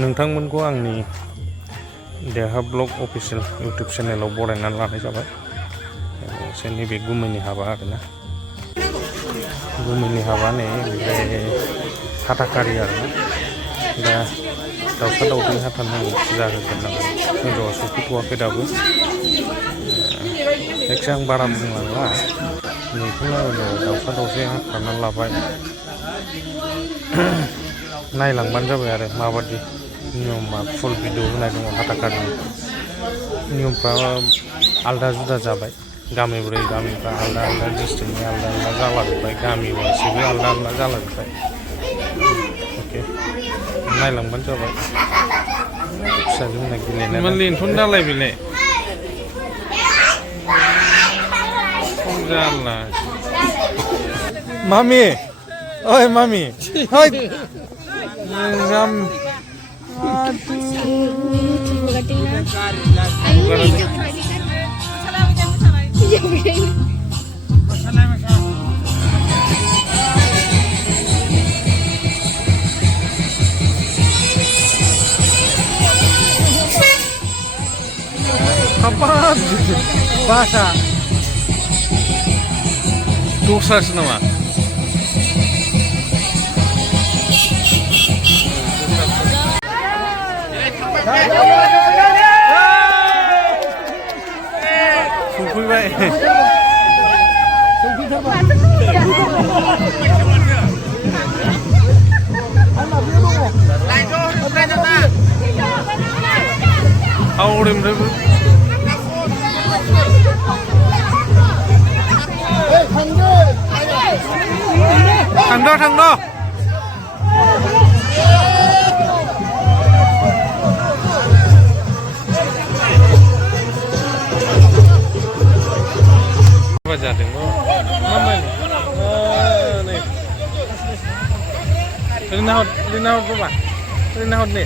नोंथांमोनखौ आंनि देहा blog official YouTube चेनेलाव बरायनानै लानाय जाबाय। नैबे गुमैनि हाबा आरोना, गुमैनि हाबा नै ओमफ्राय हाथाखारि आरोना। दा दाउसा दाउदै हाथारनांगौ, फुजा होग्रोनांगौ, हिन्जावा सफैथ'वाखै दाबो। जायखिया आं बारा बुंलांला, बेखौनो दाउसा दाउदै हाथारनानै लाबाय। नायलांबानो जाबाय आरो माबादि नियमा फुल भिडिअ होनाय दङ हाथाखारिनि। नियमफ्रा आलदा जुदा जाबाय, गामिब्रै गामिफ्रा आलदा आलदा, डिस्ट्रिक्टनि आलदा आलदा जालाजोब्बाय, गामि गासैबो आलदा आलदा जालाजोब्बाय। अके, नायलांबानो जाबाय। फिसाजो मोनना गेलेनाय लेन्थन दालाय बेलाय जाला। मामि, ओइ मामि, ओइ जाम apa bahasa dosa nama सफैबाय आवरेनिफ्रायबो थांद' जादों ओरैनो हर बाबा, ओरैनो हर दे।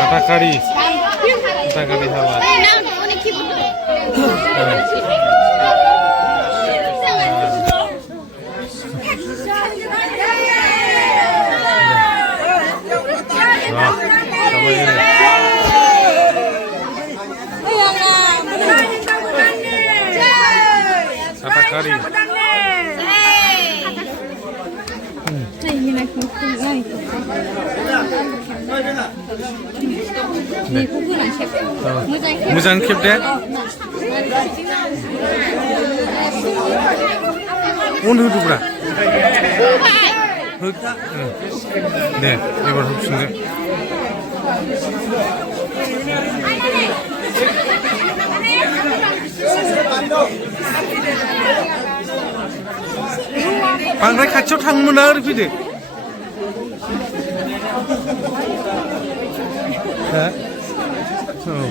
Katakari hawa. Katakari. Muzan kip deh. Undu tu berapa? Deh, ini baru sini. Bangrai kacau thang mana hari ini? Hah? Oh.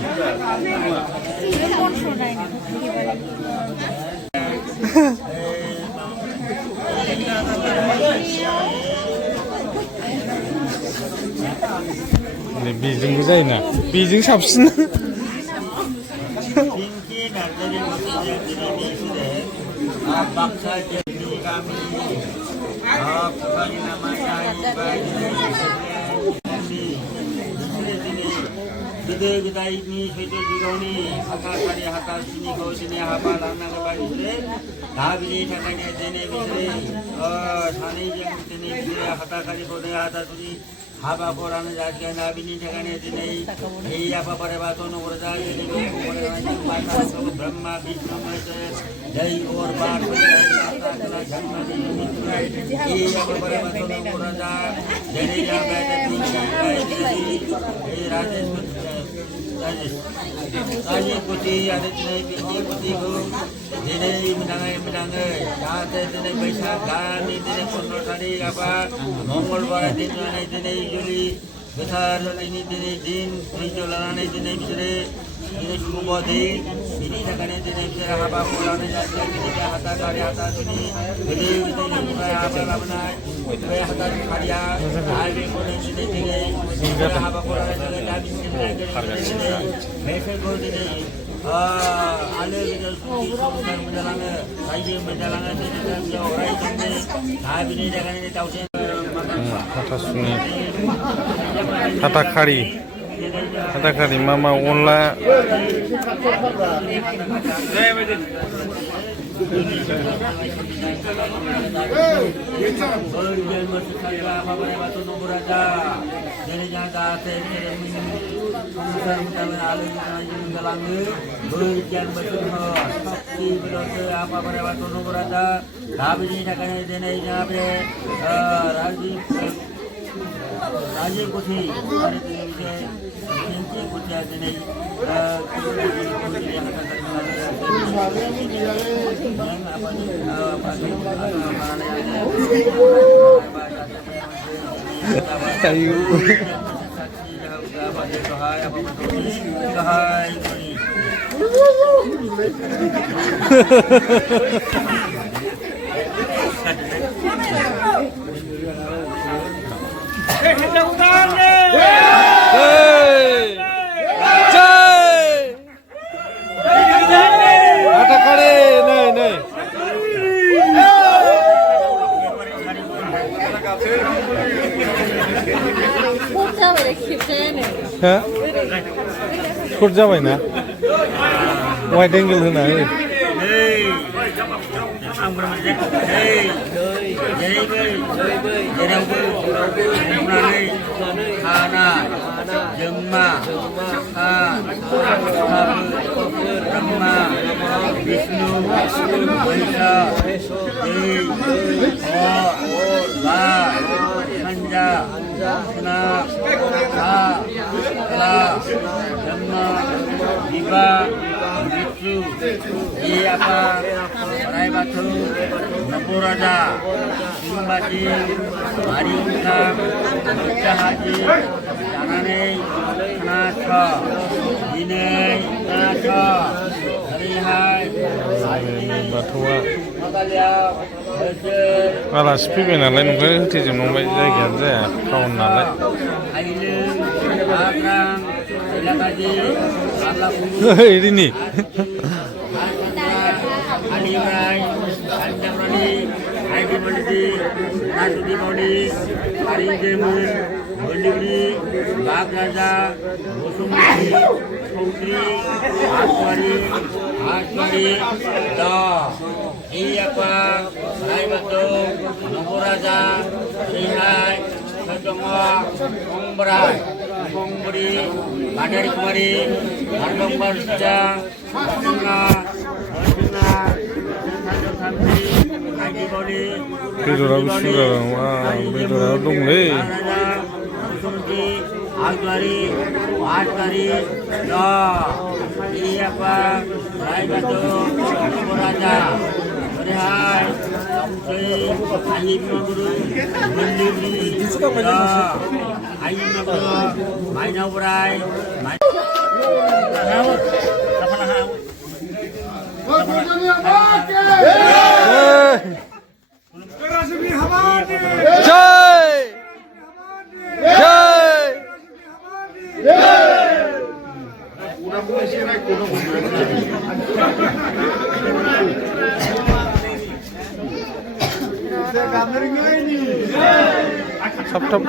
Ini Beijing juga ini. Beijing sabsin. Kita ini sudah dironi, hakar kari hakar sini kau sini apa lana kembali sini, dah bini thakanya sini sini, sana yang sini sini hakar kari kode atas sini, apa koran jadikan dah bini thakanya sini, ini apa pada batu nomor dah ini nomor ini macam Brahma Vishnu Mahesh, Jai और बार ini apa pada batu nomor dah, jadi yang berada di Rajesh Kaji putih ada jenis biji putih ku, jenis mendangai, jatuh jenis Baisakh kami jenis Purnul tadi apa, Mongol pada jenis jenis Juli besar ini jenis din, hijau lana jenis besar, jenis kubodi, ini sekarang jenis besar apa pulang jatuh jenis hata karya hata sini, beli jenis apa lama, beli hata karya, hari mulai jenis apa pulang jatuh jenis Mesej kau ini, alih kita sudah menjalankan, saya menjalankan ini orang ini, tapi ini jangan ini tahu sih. Atas ini, katakari, mama unla. Rajiv Kuthi, Hah? Kurja mana? Wide angle tu nak? Siwa, Bisu, Iyapa, Barai Batu, Naburaja, Simbati, Hari Utang, Bocah Haji, Janane, Nasa, Dinai, Nasa, Harihai, बाथौआ Magalia, Bersih, आलासि फैबाय नालाय नंखाय होथेजोबनांबाय जायगायानो जाया town नालाय Ailu, Agrang, Ilakaji, Arlapuru, इदिनि Alirai, Anjamrani, Aidi Malidi, Nasudi Modi, Harinjemun, Bolivri, Bagraja, Bosumati, Putri, Aswari, Da, Iyapa, Raibato, Naburaja, Sihai, Satonga, Ombrai, Ombri, Madari Kumari, Arlong Barja, Singa, बेदराबो सुरा मा बेदराबो दंलै Agari, Asgari, Da, Iyapa, Raibato, Naburaja, Harihai, Samsui, Ayim Naguru, Bolivri, Da, Ayim Naguru, Mainaurai, थाब थाब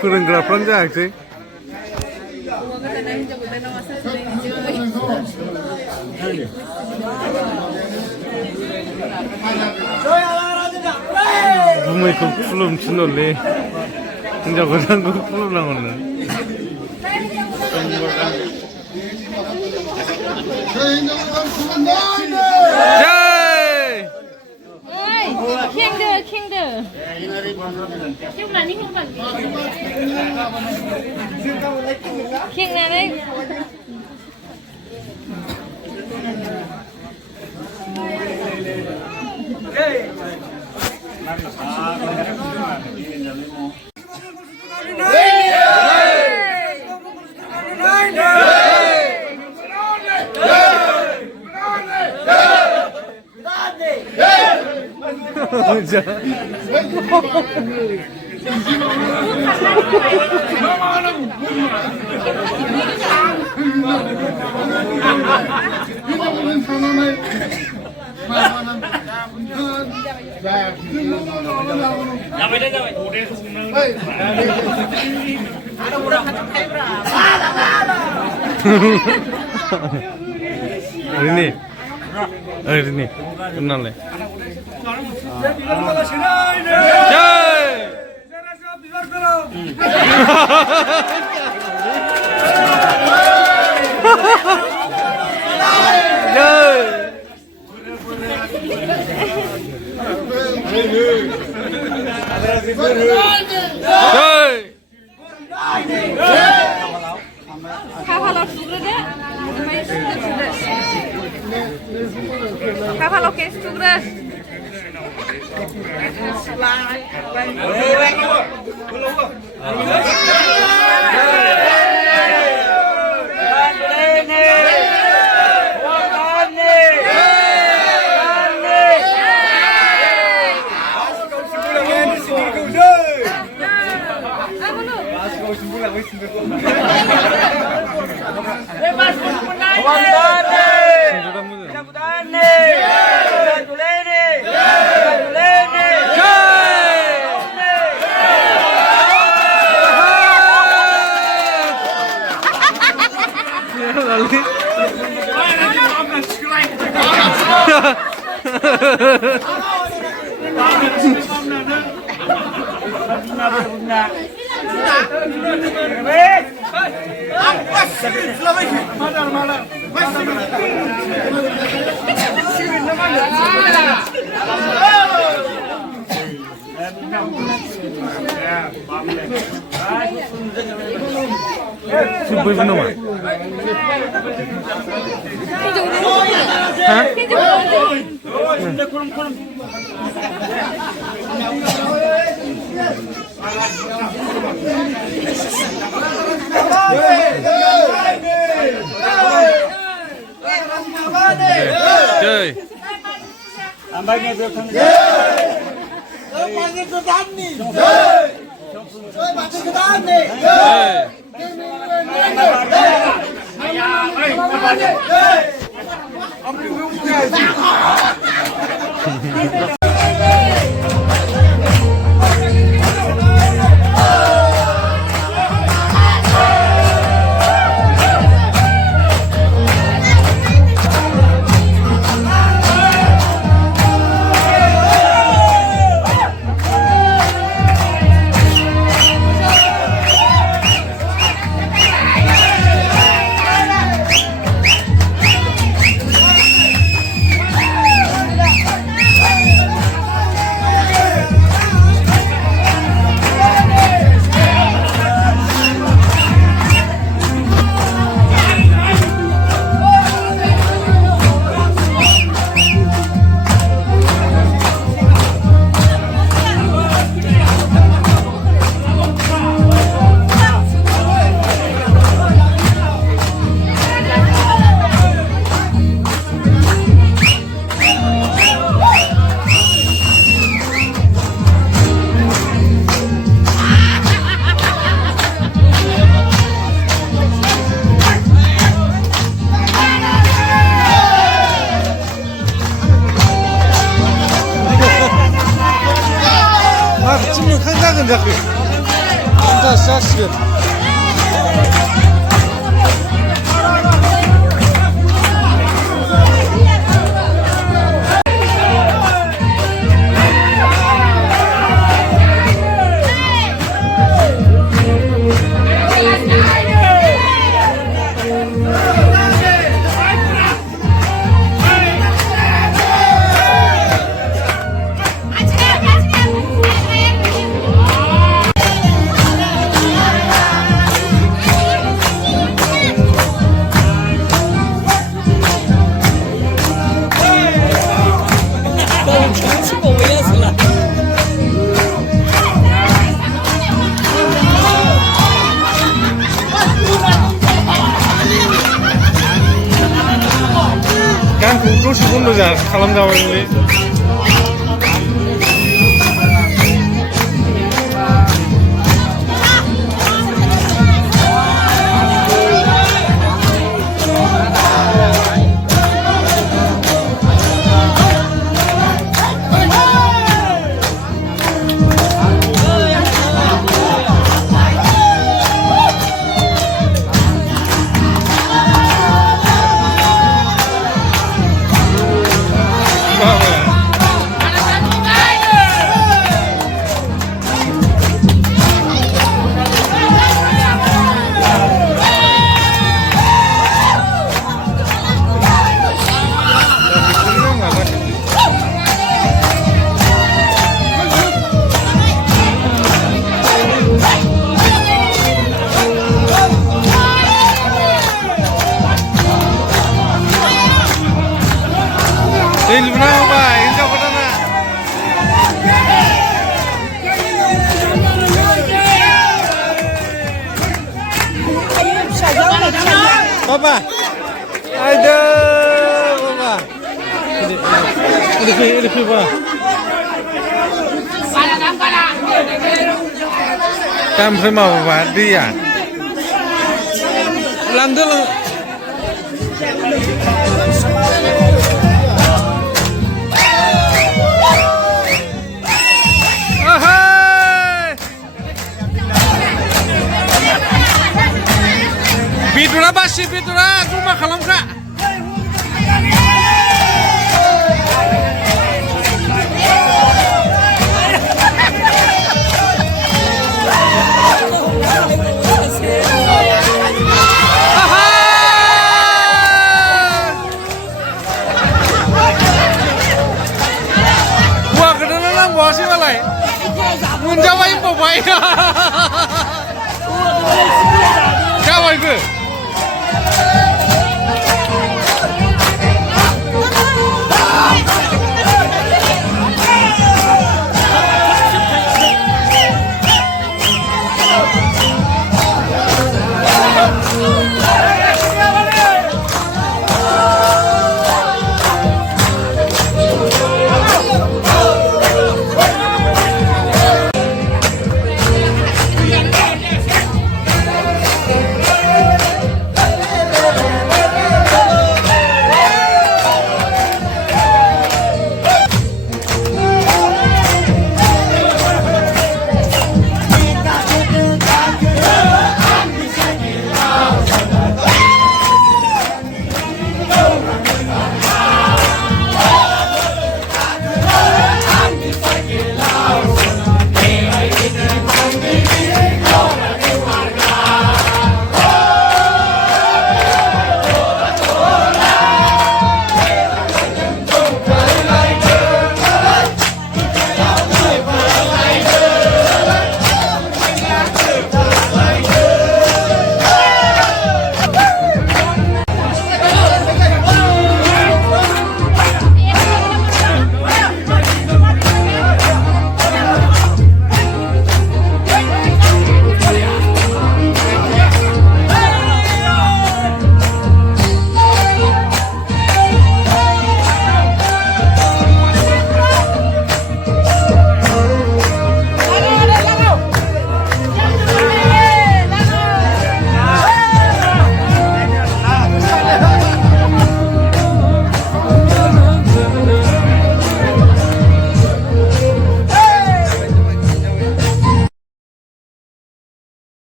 फोरोंग्राफ्रानो जायाखै गुमैखौ खुलुम थिनहरलै हिनजाव गोदानखौ खुलुमनांगौनो 킹드 킹나네 Ini, ini, kenal ya? Kapal oke, sugres. Subay naman. Ha? Chơi. 지금 한강은 잡고 혼자 샤시게 दसे बन्द' खालामजाबायलै Papa, aduh, Papa, ini Papa. Kampai mau Papa dia, landul. Bidura basi bidura, rumah kalam kak. Thank you.